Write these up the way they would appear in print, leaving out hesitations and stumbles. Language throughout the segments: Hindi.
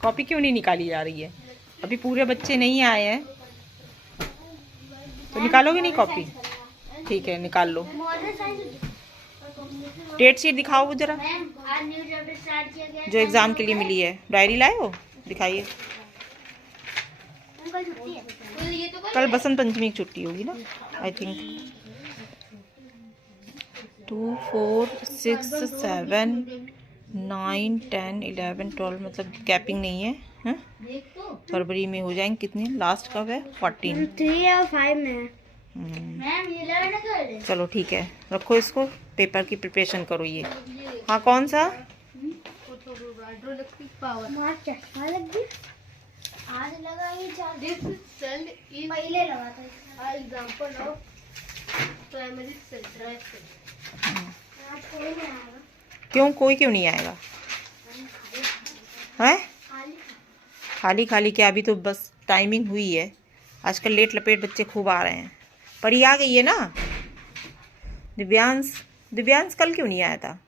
कॉपी क्यों नहीं निकाली जा रही है? अभी पूरे बच्चे नहीं आए हैं तो निकालोगे नहीं कॉपी? ठीक है, निकाल लो। डेट शीट दिखाओ वो जरा, जो एग्जाम के लिए मिली है। डायरी लाए हो? दिखाइए। कल बसंत पंचमी की छुट्टी होगी ना, आई थिंक। 2 4 6 7 9 10 11 12, मतलब गैपिंग नहीं है, हाँ? फरवरी में हो जाएंगे कितने? लास्ट कब है? 14, 3 और 5 में। चलो ठीक है, रखो इसको। पेपर की प्रिपरेशन करो ये। हाँ, कौन सा? चश्मा लग गया आज लगा ये पहले लगा था। Example of primary cell. क्यों? कोई क्यों नहीं आएगा? है खाली खाली क्या? अभी तो बस टाइमिंग हुई है। आजकल लेट लपेट बच्चे खूब आ रहे हैं। परी आ गई है ना? दिव्यांश कल क्यों नहीं आया था?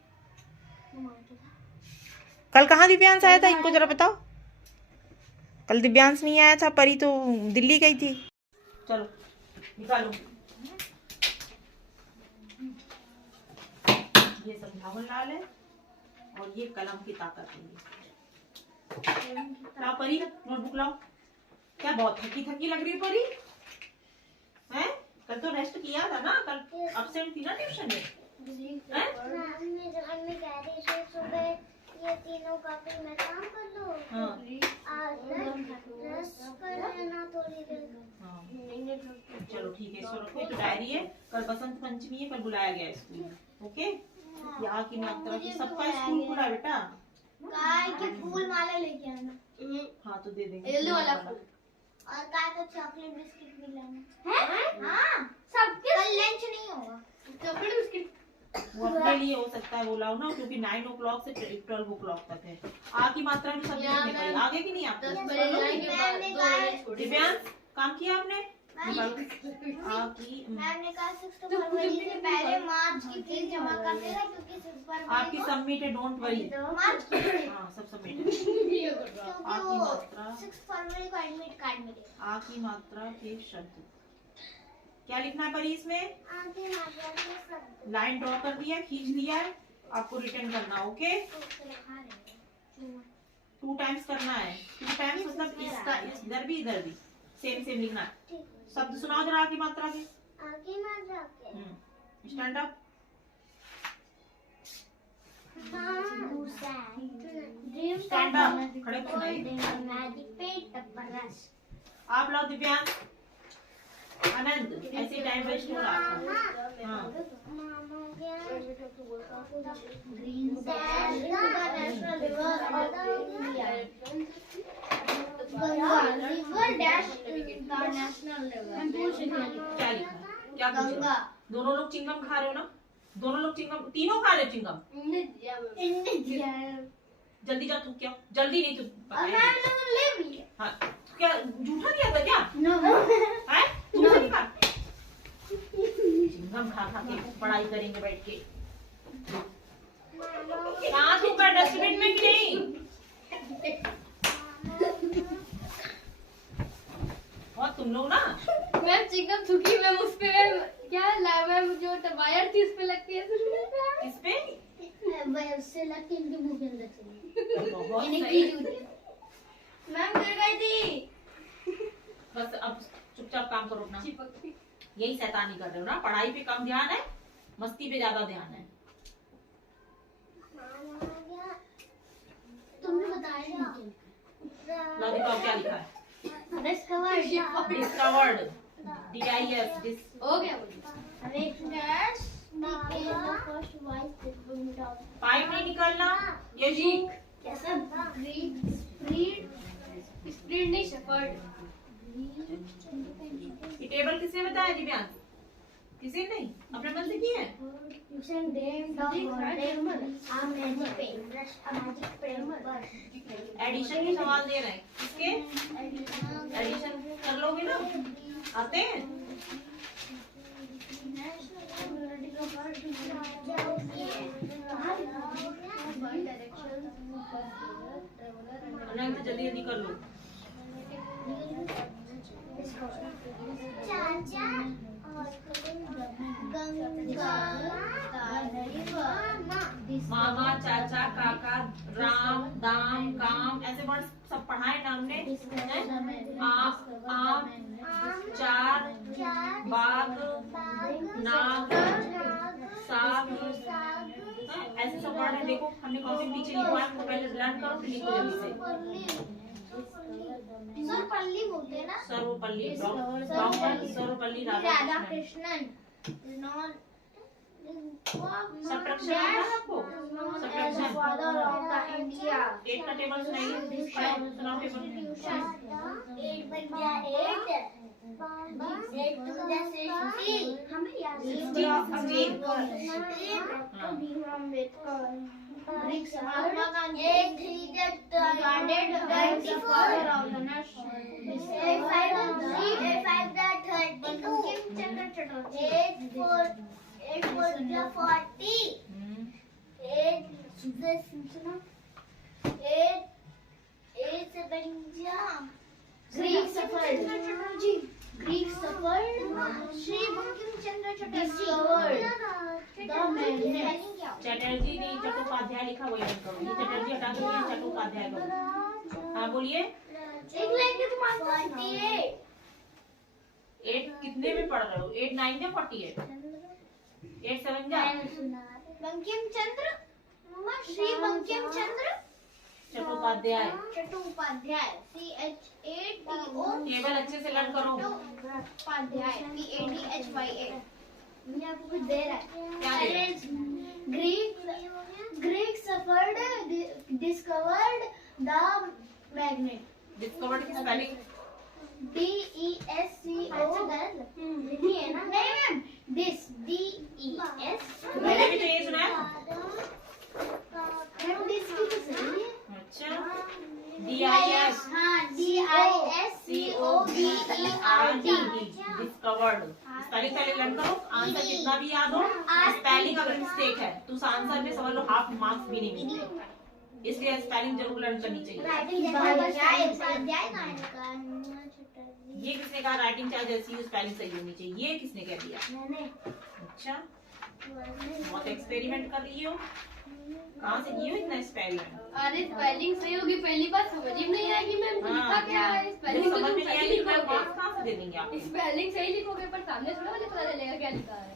कल कहाँ दिव्यांश आया था? इनको जरा बताओ। कल दिव्यांश नहीं आया था, परी तो दिल्ली गई थी। चलो निकालो। ये समझावन लाल है और ये कलम की ताकत है। लाओ परी, नोटबुक लाओ। क्या बहुत थकी थकी लग रही है परी? हैं? कल तो रेस्ट किया था ना, कल अब्सेंट थी ना ट्यूशन में। मम्मी कह रही है सुबह ये तीनों कॉपी में काम कर लो। हाँ। रेस्ट कर लेना थोड़ी देर। हाँ। चलो ठीक है, इसको रखो। तो डायरी है, कल बसंत पंचमी है, कल बुलाया गया है स्कूल। ओके? यहाँ की मात्रा की सबका स्कूल खुला है बेटा। काय के फूल माला लेके आना। हाँ तो दे देंगे। येलो वाला फूल। और काय का चॉकलेट बिस्किट भी लाना है। हाँ, सबके कल लंच नहीं होगा। चॉकलेट बिस्किट वो अपने लिए हो सकता है, वो लाओ ना, क्योंकि 9 o'clock से 12 o'clock तक है। आ की मात्रा भी सब लिखने का। आगे की नहीं आपको? दिव्यांश काम किया आपने? मैम ने कहा 6 फरवरी से पहले मार्च की फीस जमा कर देना, क्योंकि 6 फरवरी आपकी सबमिट है, डोंट वरी। मार्च की हाँ सब सबमिट है। आ की मात्रा 6 फरवरी को एडमिट कार्ड मिलेगा। आ की मात्रा के शब्द क्या लिखना है परी इसमें? लाइन ड्रॉ कर दिया, खींच दिया है, आपको रिटर्न करना। ओके? 2 टाइम्स करना है। 2 टाइम्स मतलब इसका इधर भी इधर भी सेम सेम लिखना है। शब्द सुनाओ जरा की मात्रा के। Stand up. स्टैंड अप, खड़े हो जाइए। आप लाओ दिव्यांश, आनंद, ऐसे टाइम वेस्ट हो रहा था। हाँ। क्या लिखा? क्या गंगा? दोनों लोग चिंगम खा रहे हो ना? दोनों लोग चिंगम, तीनों खा रहे हो चिंगम? जल्दी जाओ, थूक क्या? जल्दी नहीं थूक। हाँ, क्या झूठा दिया था क्या? है? तुमसे नहीं खा? चिंगम खा खा के पढ़ाई करेंगे बैठ के। कहाँ थूका? डस्टबिन में कि नहीं? और तुम लोग ना, मैं चिकन थूकी, मैं उस पे क्या मैम जो वायर थी उस पे लगती है। इस पे उससे लगती है इनके मुंह के अंदर चली। बहुत इन्हें सही। की ड्यूटी मैम गिर गई थी। बस अब चुपचाप काम करो अपना। यही शैतानी कर रहे हो ना? पढ़ाई पे कम ध्यान है, मस्ती पे ज्यादा ध्यान है। तुमने बताया ला दिखाओ क्या लिखा है? डिस्कवर्ड, DIS हो गया पाइप नहीं निकालना। ये जी स्प्रीड नहीं शेफर्ड। ये टेबल किसने बताया दिव्यांश? किसी नहीं, अपने मन से की है। एडिशन के सवाल दे रहे हैं, किसके? एडिशन कर लोगे ना? आते हैं? अनंत जल्दी जल्दी कर लो। चाचा मामा, चाचा, काका, राम, दाम, काम, ऐसे वर्ड सब पढ़ाए ना हमने। आम, चार, बाग, नाग, साग, ऐसे सब वर्ड है। देखो हमने कॉपी में पीछे लिखवाया, तो पहले लर्न करो फिर लिखो जल्दी से। सर्वपल्ली बोलते हैं ना। सर्वपल्ली, डॉक्टर सर्वपल्ली राधाकृष्णन। सबट्रैक्शन आता है आपको? सबट्रैक्शन इंडिया 8 का टेबल सुनाइए। सुनाओ टेबल। 8 बन गया 8 2 16 हमें याद है। 16 भीमराव अम्बेडकर, महात्मा गांधी, 8 3 24 5 32 बंकिम चंद्र चटर्जी, 8 4 40 8 सुना 8 से बन गया ग्रीक सफर श्री बंकिम चंद्र चटर्जी चटर्जी नहीं चट्टोपाध्याय लिखा, वही लिख करो। ये चटर्जी हटा दो, ये चट्टोपाध्याय करो। हाँ बोलिए। एक लाइन के तुम 48 8 कितने में पढ़ रहे हो? 8 9 या 48? 8 7 जा। बंकिम चंद्र श्री बंकिम चंद्र चट्टोपाध्याय चट्टोपाध्याय CHATO टेबल अच्छे से लर्न करो। उपाध्याय PADHYA। मुझे आपको कुछ दे रहा क्या दे रहा है? Greek suffered discovered the magnet. Discovered की स्पेलिंग DESCO लिखी है ना? नहीं मैम, DES मैंने भी तो ये सुना है। मैम DIS की तो सही है। अच्छा DIS हाँ DISCOVERD डिस्कवर्ड। स्पेलिंग पहले लर्न करो, आंसर कितना भी याद हो। स्पेलिंग अगर मिस्टेक है तो उस आंसर में समझ लो हाफ मार्क्स भी नहीं मिलते, इसलिए स्पेलिंग जरूर लर्न करनी चाहिए। ये किसने कहा राइटिंग चाहे जैसी हो स्पेलिंग सही होनी चाहिए? ये किसने कह दिया? अच्छा बहुत एक्सपेरिमेंट कर रही हो, कहाँ से की हो इतना एक्सपेरिमेंट? अरे स्पेलिंग सही होगी, पहली बार समझ ही नहीं आएगी मैम लिखा क्या है। स्पेलिंग समझ में नहीं सही आएगी तो लिखोगे, मार्क्स कहाँ से दे देंगे आप? स्पेलिंग सही लिखोगे पर सामने थोड़ा मुझे पता चलेगा क्या लिखा है।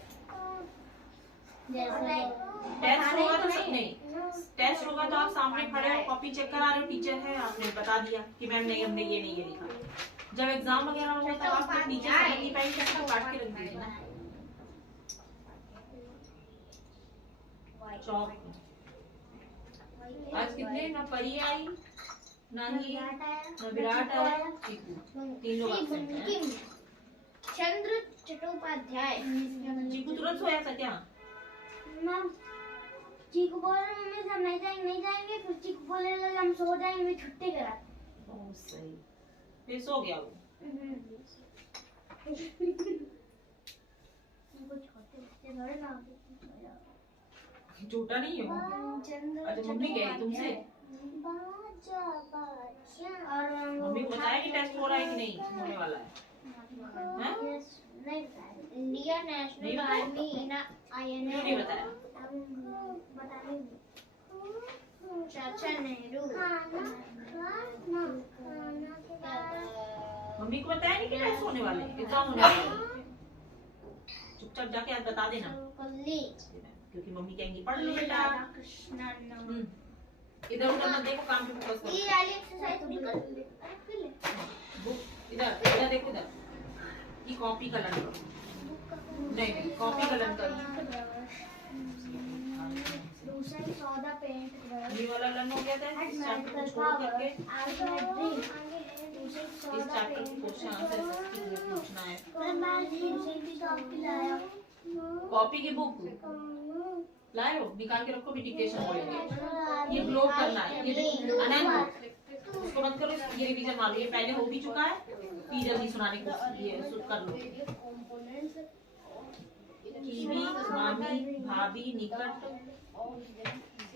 टेस्ट होगा तो सब नहीं, टेस्ट होगा तो आप सामने खड़े हो, कॉपी चेक करा रहे हो, टीचर है, आपने बता दिया कि मैम नहीं हमने ये नहीं ये लिखा। जब एग्जाम वगैरह होगा तब आप टीचर समझ नहीं पाएंगे, तो काट के रख दीजिए ना चौक। आज कितने ना परी आई ना ही ना विराट आया, चीकू, 3 लोग absent हैं। चंद्र चट्टोपाध्याय। चीकू तुरंत सोया था क्या? मैम चीकू बोल रहे मम्मी हम नहीं जाएंगे फिर चीकू बोलने लगा हम सो जाएंगे, छुट्टी करा। ओह सही, फिर सो गया वो। झूठा नहीं है वो। अच्छा मम्मी कह रही तुमसे? मम्मी को बताया कि टेस्ट हो रहा है कि नहीं होने वाला है? इंडिया नेशनल आर्मी क्यों नहीं बताया? चाचा नेहरू। मम्मी को बताया नहीं कि टेस्ट होने वाले, एग्जाम होने वाले। चुपचाप जाके आज बता देना, क्योंकि मम्मी कहेंगी पढ़ लो बेटा। इधर उधर मत देखो, काम पे फोकस करो। ये वाली एक्सरसाइज भी कर ले। बुक इधर इधर देखो, इधर ये कॉपी का लर्न करो। नहीं कॉपी का लर्न करो। दूसरा 14 पेंट ये वाला लर्न हो गया था। इस चैप्टर को छोड़ करके इस चैप्टर की क्वेश्चन आंसर पूछना है। कॉपी की बुक लाए हो, निकाल के रखो, भी डिक्टेशन बोलेंगे। ये ग्लोब करना है, ये अनंत उसको मत करो, ये रिवीजन मारो। ये पहले हो भी चुका है, फिर जल्दी सुनाने को ये सुट कर लो। कीवी, मामी, भाभी, निकट,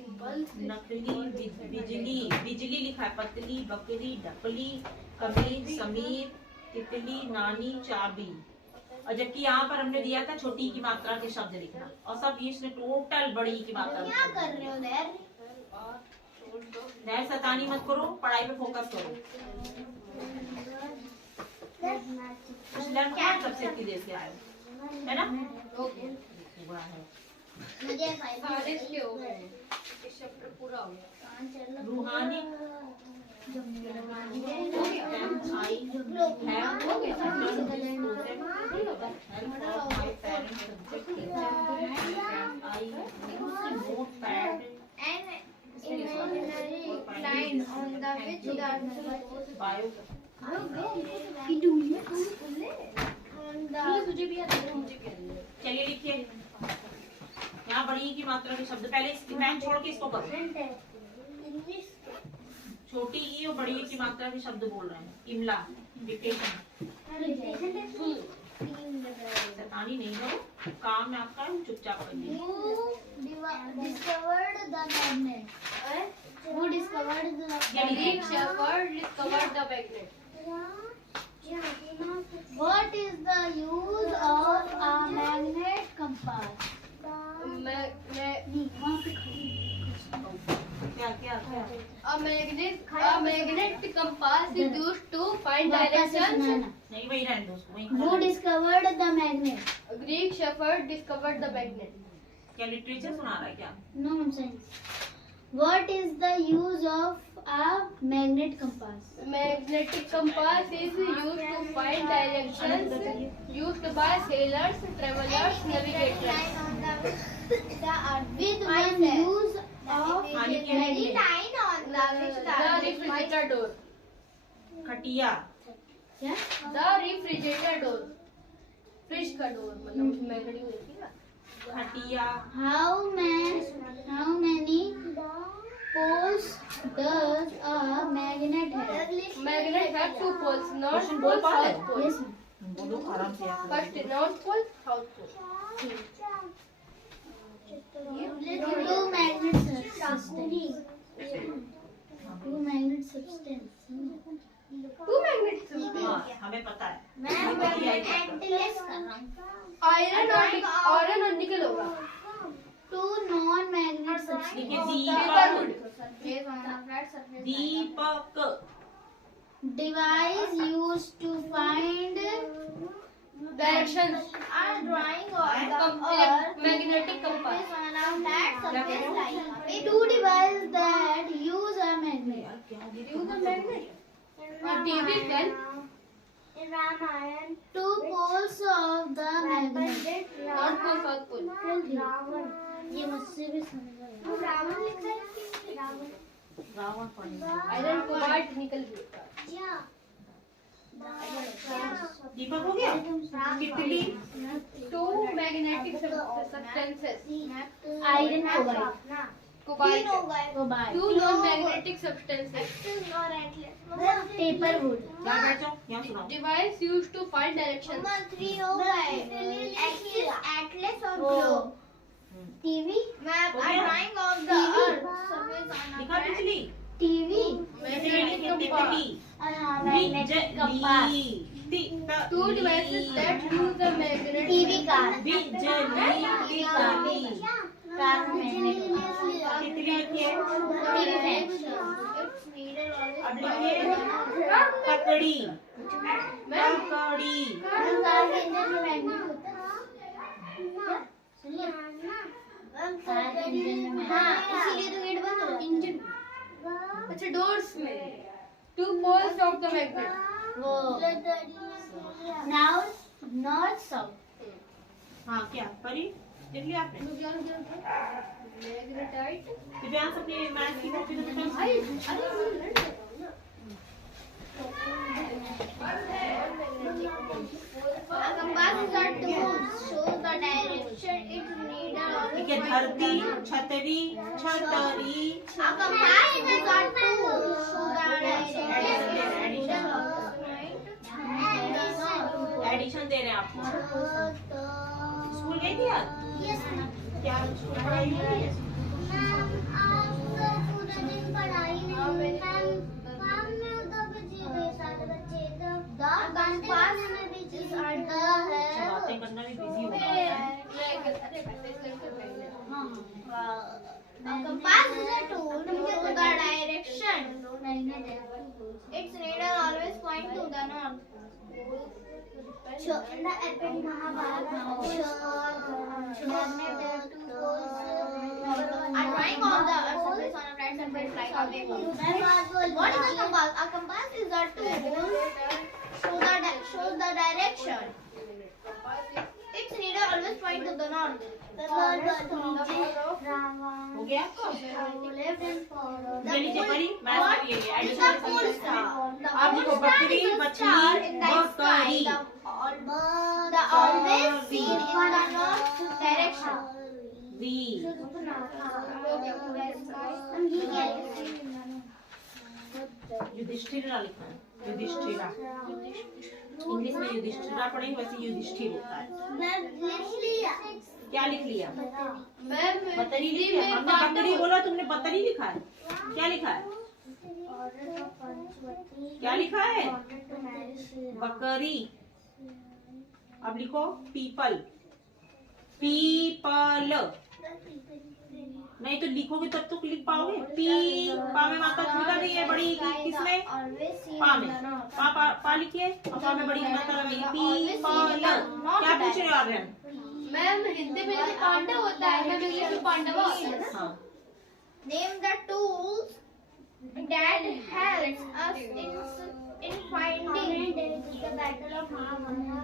नकली, बिजली, बिजली लिखा है, पतली, बकरी, डपली, कमीज, समीर, तितली, नानी, चाबी। और जबकि यहाँ पर हमने दिया था छोटी की मात्रा के शब्द लिखना, और सब ये इसने टोटल बड़ी की मात्रा क्या कर रहे हो देर? नहर सतानी मत करो, पढ़ाई पे फोकस करो। सबसे इतनी देर से आए है ना? हुआ है। मुझे पूरा हो गया। रूहानी line on the which तुझे भी आता है, मुझे भी आता है। चलिए लिखिए यहाँ बड़ी की मात्रा के शब्द, पहले पेन छोड़ के इसको करो। छोटी ई और बड़ी की मात्रा के शब्द बोल रहे हैं। इमला, डिक्टेशन। सतानी नहीं हो, काम है आपका, चुपचाप करिए। discovered the magnet. Who discovered the Greek shepherd discovered the magnet. What is the use of a magnet compass? क्या क्या क्या? A magnet compass is used to find directions. नहीं वही रहने दो उसको, वही Who discovered the magnet? Greek shepherd discovered the magnet. क्या लिटरेचर सुना रहा है क्या? Nonsense. What is the use of a magnet compass? Magnetic compass is used to find directions, used by sailors, travelers, navigators. With one use of Any line on The refrigerator door. खटिया, क्या? The refrigerator door. फ्रिज का डोर, मतलब उसमें खड़ी हुई थी ना। खटिया, How many poles does a magnet have? Magnet have two poles, north Question pole, बोल पा रहे south हो? pole. Yes, ma'am. बोलो आराम से यार। First north pole, south pole. Two magnet substance. Two magnet substance. Two magnets. हाँ, हमें पता है। Iron और निकल होगा। Two non-magnet substance. देखिए दीपक, दीपक, Device used to find Directions. drawing Magnetic compass. Two devices that use a magnet. Use a magnet. TV fan. Two poles of the magnet. North pole, south pole. ये मुझसे भी समझ आया। रावण पढ़ेंगे। Iron cobalt निकल गया। दीपक हो गया? तितली, Two magnetic substances. Iron cobalt. Cobalt. Two non-magnetic substances. Paper wood. यहाँ बैठो, यहाँ सुनाओ। Device used to find directions. Atlas or globe. TV. Map and drawing of the earth. लिखा तितली, TV. तितली, Magnetic compass. Two devices that use the magnetic. TV car. बिजली, तितली, Car magnetic. तितली लिखिए। TV fan. अब लिखिए पकड़ी, Ma'am, पकड़ी, कार के इंजन में मैग्नेट होता है क्या? सुनिए कार के इंजन में हाँ इसीलिए तो गेट बंद हो इंजन अच्छा doors में. Two poles of the magnet. वो नाउ नॉर्थ साउथ हाँ क्या परी देख लिया आपने? Magnetite. दिव्यांश अपनी मैथ की कॉपी तो दिखाओ। ठीक है, धरती, छतरी, छतरी, एडिशन दे रहे हैं आपको। स्कूल गई थी आज? क्या स्कूल पढ़ाई हुई है? आज तो पूरा दिन पढ़ाई नहीं मैम काम में तो बिजी थे सारे बच्चे तो पास में बिजी है बातें करना भी बिजी हो रहा है। Compass is a tool to the direction. Its needle always point to the north. In the epic Mahabharata, a drawing of the earth's surface on a flat surface like a paper. What is a compass? A compass is a tool shows the direction. Its needle always point to the north. हो गया आपको? नीचे परी मैथ करिए एडिशन आप देखो बकरी मछली बकरी The always seen in the north direction. दी युधिष्ठिरा लिखा है युधिष्ठिरा इंग्लिश में युधिष्ठिरा पढ़ेंगे वैसे युधिष्ठिर होता है। क्या लिख लिया? बतरी लिख लिया। हमने बकरी बोला तुमने बतरी लिखा है। क्या लिखा है? क्या लिखा है? बकरी। अब लिखो पीपल पीपल नहीं तो लिखोगे तब तो लिख पाओगे। पी पा में मात्रा निकल रही है बड़ी किसमें? पा में पा लिखिए और पा में बड़ी मात्रा रही पीपल। क्या पूछ रहे हो आप? मैम हिंदी में जैसे पांडव होता है मैम इंग्लिश में पांडवा होता है ना। Name the tools that helps us in finding the battle of Mahabharata.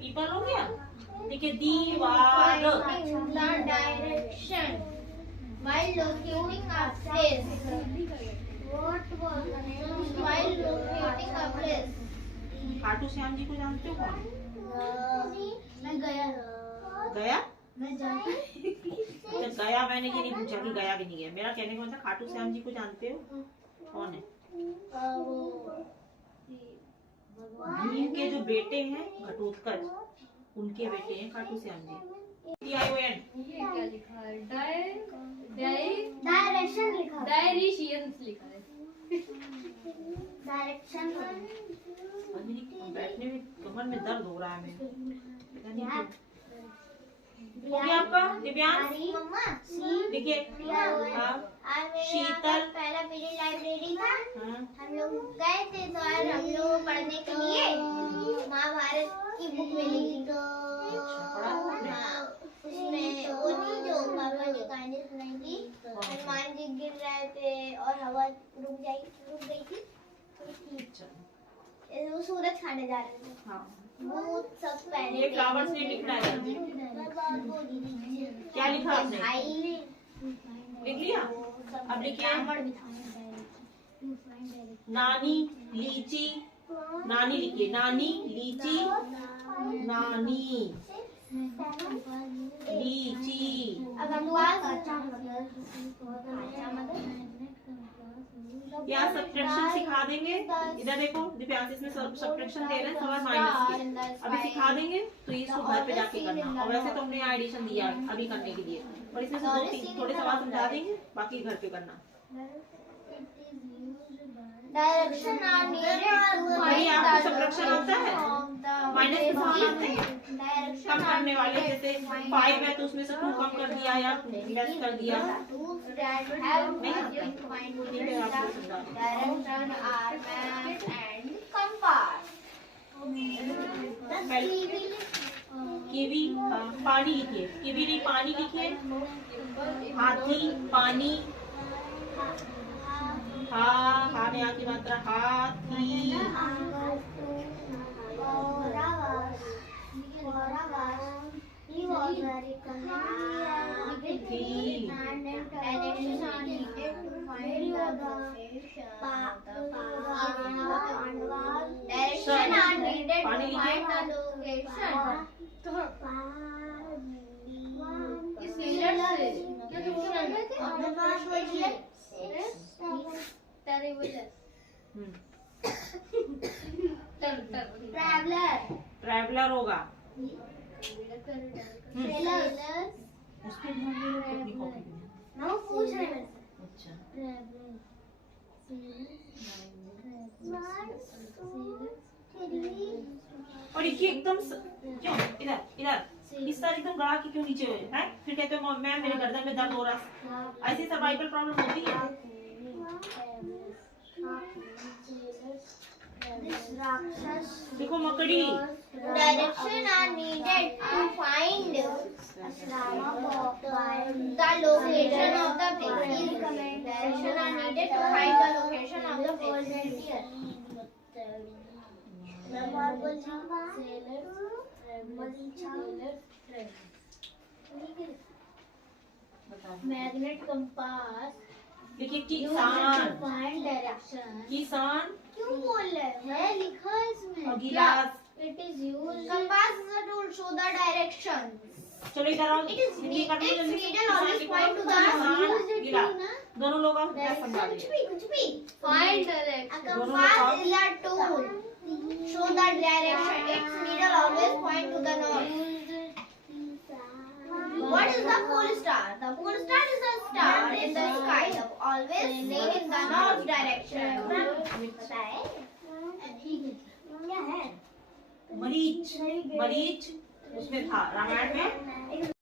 People हो गया। देखिए दीवार The direction while locating a place. While locating a place. Khatu Shyam ji को जानते हो कौन? मैं गया गया? मैं जाऊँ जब गया मैंने ये नहीं पूछा कि गया कि नहीं गया। मेरा कहने का मतलब खाटू श्याम जी को जानते हो कौन है? भीम के जो बेटे हैं घटोत्कच उनके बेटे हैं खाटू श्याम जी। ये क्या लिखा है? डायरेक्शन लिखा डायरेक्शंस लिखा है। डायरेक्शन बैठने में कमर में दर्द हो रहा है मेरे। हो गया आपका दिव्यांश? मम्मा देखिए हाँ शीतल पहला पीरियड लाइब्रेरी था। हाँ हम लोग गए थे तो आज हम लोग पढ़ने के लिए महाभारत की बुक मिली थी तो हाँ, उसमें वो थी जो पापा ने कहानी सुनाई थी। हनुमान जी गिर रहे थे और हवा रुक गई थी। वो सूरज खाने जा रहे थे। हाँ वो सब पहले ये फ्लावर्स ने लिखना है। क्या लिखा आपने? लिख लिया? अब लिखिए नानी लीची नानी लिखिए नानी लीची नानी लीची। अब हम यहाँ सब्ट्रैक्शन सिखा देंगे। इधर देखो दिव्यांश इसमें सब्ट्रैक्शन दे रहे हैं सवा माइनस के। अभी सिखा देंगे तो ये इसको घर पे जाके करना। और वैसे तो हमने यहाँ एडिशन दिया है अभी करने के लिए और इसमें से थोड़े सवाल समझा देंगे बाकी घर पे करना। डायरेक्शन आपको सब्ट्रैक्शन आता है? माइनस के सवाल आते हैं कम करने वाले। जैसे 5 है तो उसमें से 2 कम कर दिया या लेस कर दिया। नहीं आता। ठीक है आपको समझा कीवी पानी लिखिए। कीवी नहीं पानी लिखिए। हाथी पानी हाँ में आती मात्रा हाथी। पानी ट्रैवलर होगा। sailors उसके ध्यान में रहो, अपनी कॉपी में। ना वो पूछ रहे हैं अच्छा और देखिए एकदम क्यों इधर इधर इस तरह एकदम गड़ा के क्यों नीचे हुए हैं? फिर कहते हो मैम मेरे गर्दन में दर्द हो रहा है। ऐसी सर्वाइकल प्रॉब्लम होती है। देखो मकड़ी Direction are needed to find the location of the place. Direction are needed to find the location of the place. Magnet, compass. देखिए Used किसान to find direction. किसान क्यों बोल रहे हैं? लिखा है इसमें. और गिलास। It is used. Compass is a tool show the direction. चलो इधर आओ। It is हिंदी कर लो its जल्दी। needle always point to the किसान, गिलास। दोनों लोग आओ, मैं समझा कुछ रही भी कुछ भी. Find A direction. compass is a tool show the direction. Its needle always point to the north. What is the pole star? The pole star is a star in the sky, always seen in the north direction. पता है? क्या है? मरीच मरीच उसमें था रामायण में।